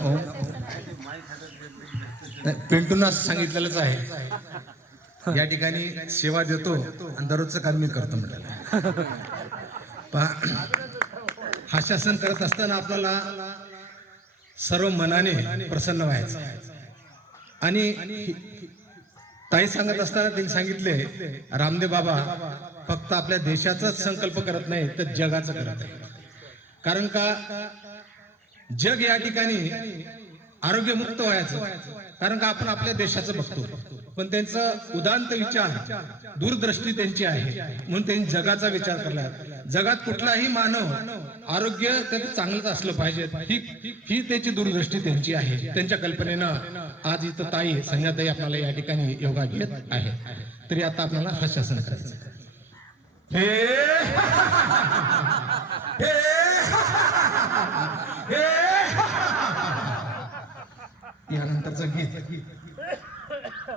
ओम. पिंटूंना सांगितलेलंच आहे, या ठिकाणी सेवा देतो आणि दररोजचं काम मी करतो म्हटलं. पहा, हा शासन करत असताना आपल्याला सर्व मनाने प्रसन्न व्हायचं. आणि ताई सांगत असताना त्यांनी सांगितले, रामदेव बाबा फक्त आपल्या देशाचाच संकल्प करत नाही तर जगाचा करत आहे. कारण का जग या ठिकाणी आरोग्यमुक्त व्हायचं, कारण का आपण आपल्या देशाचं बघतो, पण त्यांचं उदात्त विचार, दूरदृष्टी त्यांची आहे, म्हणून त्यांनी जगाचा विचार केला. जगात कुठलाही मानव आरोग्य त्याचं चांगलंच असलं पाहिजे, ही त्याची दूरदृष्टी त्यांची आहे. त्यांच्या कल्पनेनं आज इथं ताई संध्याताई आपल्याला या ठिकाणी योगा घेत आहे. तरी आता आपल्याला हा शासन करायचं. यानंतरचं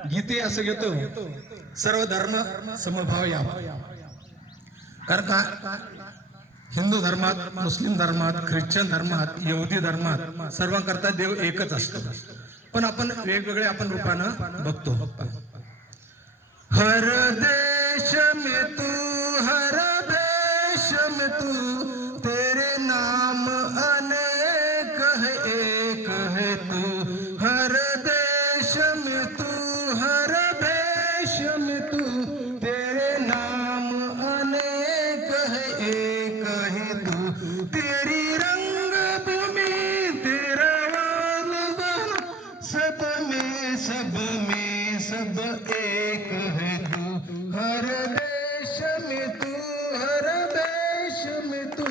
गीते असं घेतो, सर्व धर्म समभाव यावा. कारण का हिंदू धर्मात, मुस्लिम धर्मात, ख्रिश्चन धर्मात, यहुदी धर्मात सर्वांकरता देव एकच असतो, पण आपण वेगवेगळे आपण रूपानं बघतो. हर देश में तू, हर देश में तू, तेरे नाम अनेक है, एक है तू. हर देश में तू, हर देश में तू, तेरे नाम अनेक है, एक है तू. तेरी रंग भूमि, तेरा वान, सब में सब में सब एक है तू. हर देश में तू, हर देश में तू,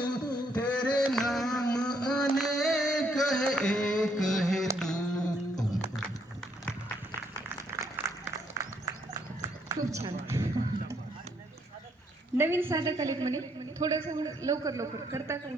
तेरे नाम अनेक है, एक है तू. खूप छान. नवीन सादर कलित म्हणे थोडंसं लवकर करता का?